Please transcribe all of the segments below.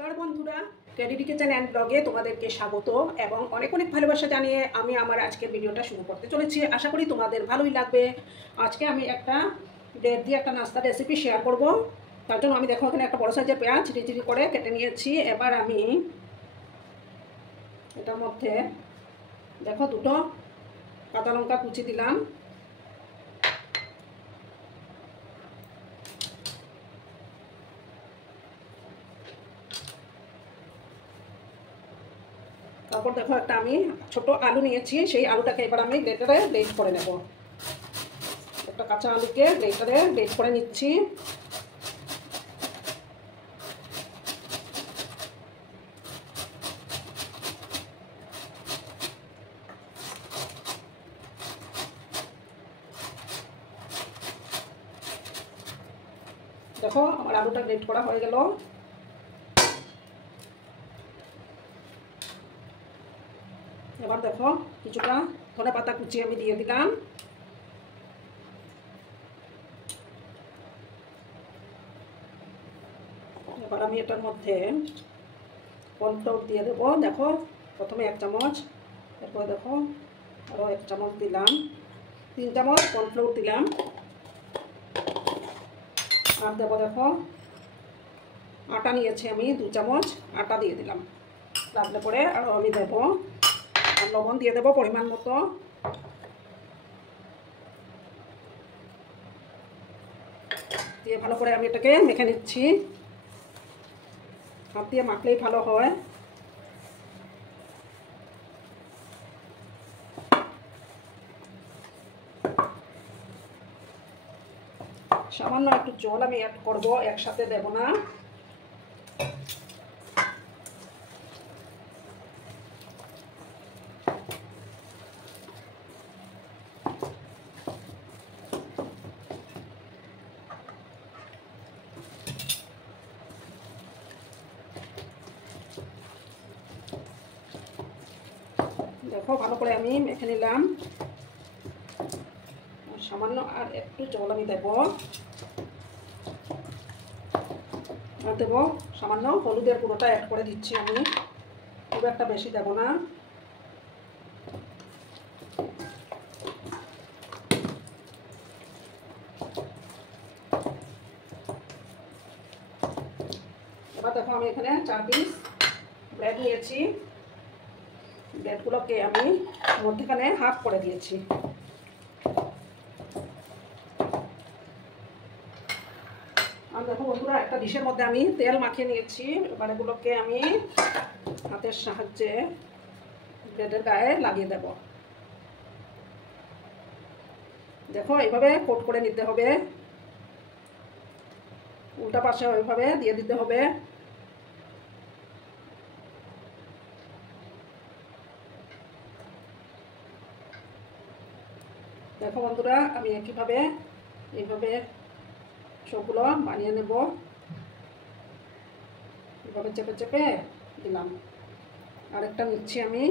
নমস্কার বন্ধুরা, ক্যাডিডি kitchen and ব্লগে তোমাদেরকে স্বাগত এবং অনেক অনেক ভালোবাসা জানিয়ে আমি আমার আজকের ভিডিওটা শুরু করতে চলেছি। আশা করি তোমাদের ভালোই লাগবে। আজকে আমি একটা ব্রেড দিয়ে একটা নাস্তা রেসিপি শেয়ার করব। তার জন্য আমি দেখো এখানে একটা বড় সাইজের পেঁয়াজ চিরি চিরি করে কেটে নিয়েছি। এবার আমি এটার মধ্যে দেখো দুটো কাঁচা লঙ্কা কুচি দিলাম, তারপর দেখো একটা আমি ছোট আলু নিয়েছি, সেই আলুটাকে এবার আমি গ্রেটারে গ্রেট করে নেব। একটা কাঁচা আলুকে গ্রেটারে গ্রেট করে নিচ্ছি। দেখো আমার আলুটা গ্রেট করা হয়ে গেল। এবার দেখো কিছুটা ধনে পাতা কুচি আমি দিয়ে দিলাম। এবার আমি এটার মধ্যে কর্নফ্লাওয়ার দিয়ে দেবো। দেখো প্রথমে 1 চামচ, এরপর দেখো আরও 1 চামচ দিলাম, 3 চামচ কর্নফ্লাওয়ার দিলাম। আর দেবো দেখো আটা নিয়েছি আমি 2 চামচ, আটা দিয়ে দিলাম। লাগলে পরে আরও আমি দেবো, আর লবণ দিয়ে দেবো পরিমাণ মতো। দিয়ে ভালো করে আমি এটাকে মেখে নিচ্ছি। হাত দিয়ে মাখলেই ভালো হয়। সামান্য একটু জল আমি অ্যাড করব, একসাথে দেব না। দেখো ভালো করে আমি মেখে নিলাম। সামান্য আর একটু জল আমি দেব, আর দেবো সামান্য হলুদের গুঁড়োটা অ্যাড করে দিচ্ছি আমি, খুব একটা বেশি দেব না। এবার দেখো আমি এখানে 4 পিস ব্রেড নিয়েছি, ব্রেডগুলোকে আমি মধ্যখানে হাফ করে দিয়েছি। আর দেখো বন্ধুরা একটা ডিশের মধ্যে আমি তেল মাখিয়ে নিয়েছি। এবার এগুলোকে আমি হাতের সাহায্যে ব্রেডের গায়ে লাগিয়ে দেব। দেখো এইভাবে কোট করে নিতে হবে, উল্টা পাশে ওইভাবে দিয়ে দিতে হবে। দেখো বন্ধুরা আমি একইভাবে এইভাবে সবগুলো বানিয়ে নেব। এভাবে চেপে চেপে দিলাম। আরেকটা নিচ্ছি আমি।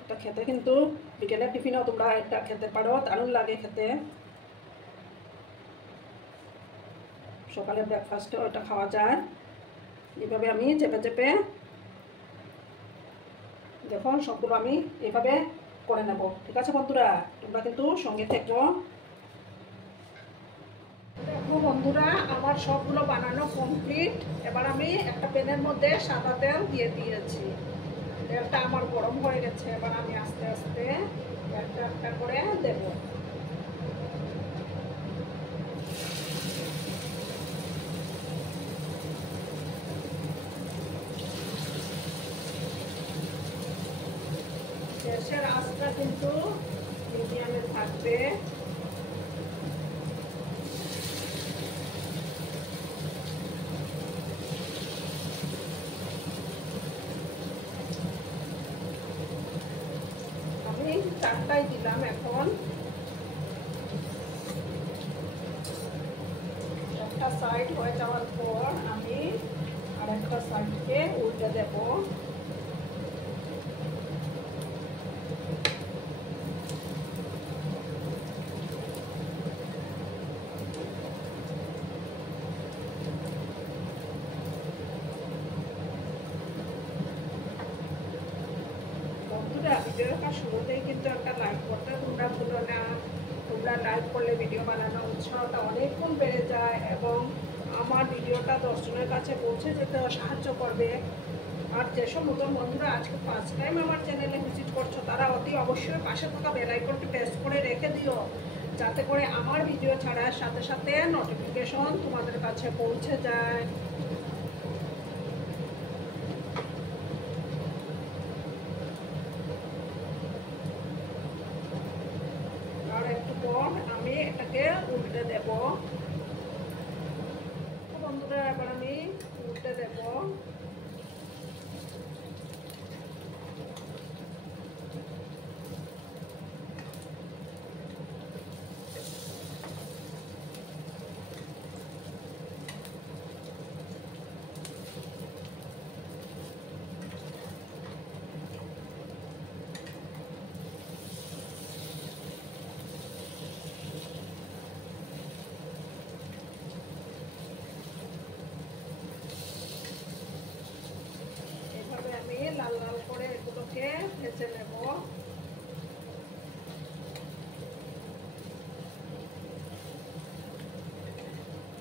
এটা খেতে কিন্তু বিকেলের টিফিনেও তোমরা এটা খেতে পারো, দারুণ লাগে খেতে। সকালে ব্রেকফাস্টেও এটা খাওয়া যায়। এইভাবে আমি চেপে চেপে দেখো সবগুলো আমি এইভাবে করে নেব। ঠিক আছে বন্ধুরা, তোমরা কিন্তু সঙ্গে থেকো। দেখো বন্ধুরা আমার সবগুলো বানানো কমপ্লিট। এবার আমি একটা প্যানের মধ্যে সাদা তেল দিয়ে দিয়েছি। তেলটা আমার গরম হয়ে গেছে। এবার আমি আস্তে আস্তে একটা একটা করে দেব। গ্যাসের আঁচটা কিন্তু মিডিয়ামে থাকবে। আমি 4টাই দিলাম। এখন একটা সাইড হয়ে যাওয়ার পর আমি আরেকটা সাইডকে উল্টে দেব। লাইক করলে ভিডিও বানানোর উৎসাহটা অনেক গুণ বেড়ে যায় এবং আমার ভিডিওটা দর্শনের কাছে পৌঁছে যেতেও সাহায্য করবে। আর যেসব নতুন বন্ধুরা আজকে ফার্স্ট টাইম আমার চ্যানেলে ভিজিট করছো তারা অতি অবশ্যই পাশে থাকা বেল আইকনটি প্রেস করে রেখে দিও, যাতে করে আমার ভিডিও ছাড়ার সাথে সাথে নোটিফিকেশন তোমাদের কাছে পৌঁছে যায়। আর একটু পর আমি এটাকে উল্টে দেব। বন্ধুরা এবার আমি উল্টে দেব। আমি লাল লাল করে এগুলোকে ভেজে নেব।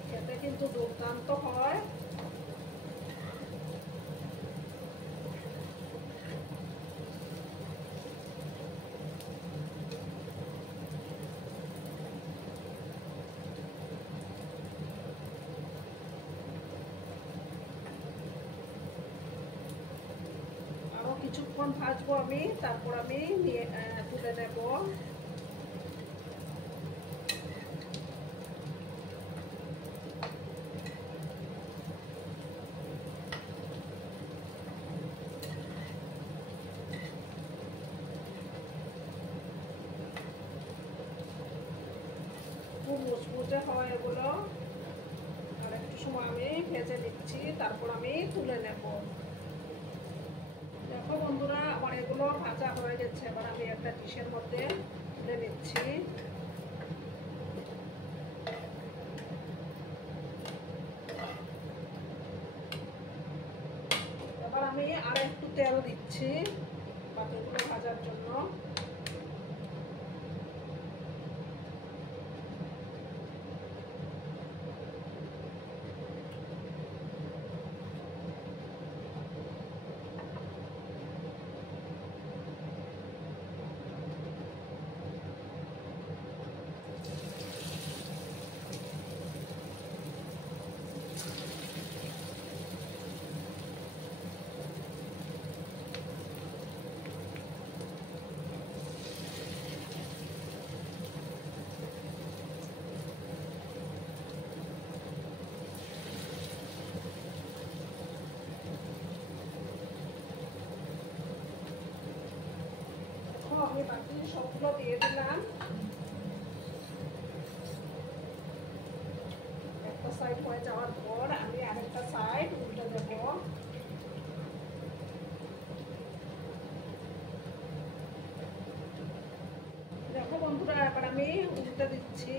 খেতে কিন্তু দুর্দান্ত হয়। কিছুক্ষণ ভাজবো আমি, তারপর আমি তুলে নেব। খুব মুচমুচে হয় এগুলো। আর একটু সময় আমি ভেজে নিচ্ছি, তারপর আমি তুলে নেব। দেখো বন্ধুরা আমার এগুলো ভাজা হয়ে গেছে, এবার আমি একটা ডিশের মধ্যে তুলে নিচ্ছি। এবার আমি আর একটু তেল দিচ্ছি বাকিগুলো ভাজার জন্য। আমি বাকি সবগুলো দিয়ে দিলাম। একটা সাইড হয়ে যাওয়ার পর আমি আরেকটা সাইড উল্টে দেব। দেখো বন্ধুরা এবার আমি উল্টে দিচ্ছি।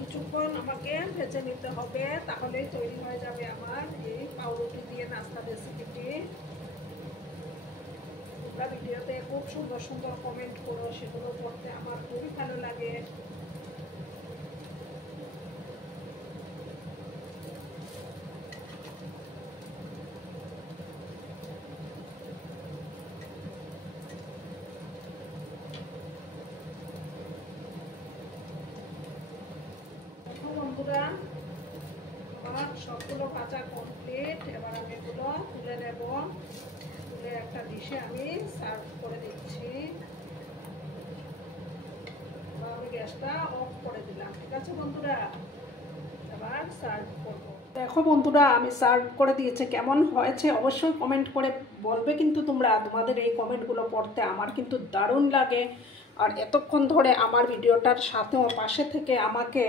কিছুক্ষণ আমাকে ভেজে নিতে হবে, তাহলেই তৈরি হয়ে যাবে আমার এই পাউরুটি দিয়ে নাস্তা রেসিপিটি। তোমরা ভিডিওতে খুব সুন্দর সুন্দর কমেন্ট করো, সেগুলো পড়তে আমার খুবই ভালো লাগে। বন্ধুরা আমার সবগুলো কাঁচা কমপ্লিট। এবার আমি এগুলো তুলে নেব, তুলে একটা ডিশে আমি সার্ভ করে দিচ্ছি। আমি গ্যাসটা অফ করে দিলাম। ঠিক আছে বন্ধুরা, এবার সার্ভ করব। দেখো বন্ধুরা আমি সার্ভ করে দিয়েছি, কেমন হয়েছে অবশ্যই কমেন্ট করে বলবে কিন্তু তোমরা। তোমাদের এই কমেন্টগুলো পড়তে আমার কিন্তু দারুণ লাগে। আর এতক্ষণ ধরে আমার ভিডিওটার সাথেও পাশে থেকে আমাকে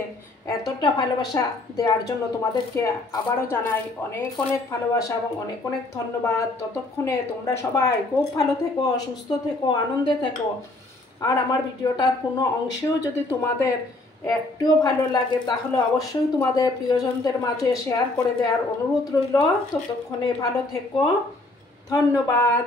এতটা ভালোবাসা দেওয়ার জন্য তোমাদেরকে আবারও জানাই অনেক অনেক ভালোবাসা এবং অনেক অনেক ধন্যবাদ। ততক্ষণে তোমরা সবাই খুব ভালো থেকো, সুস্থ থেকো, আনন্দে থেকো। আর আমার ভিডিওটার কোনো অংশেও যদি তোমাদের একটুও ভালো লাগে তাহলে অবশ্যই তোমাদের প্রিয়জনদের মাঝে শেয়ার করে দেওয়ার অনুরোধ রইল। ততক্ষণে ভালো থেকো, ধন্যবাদ।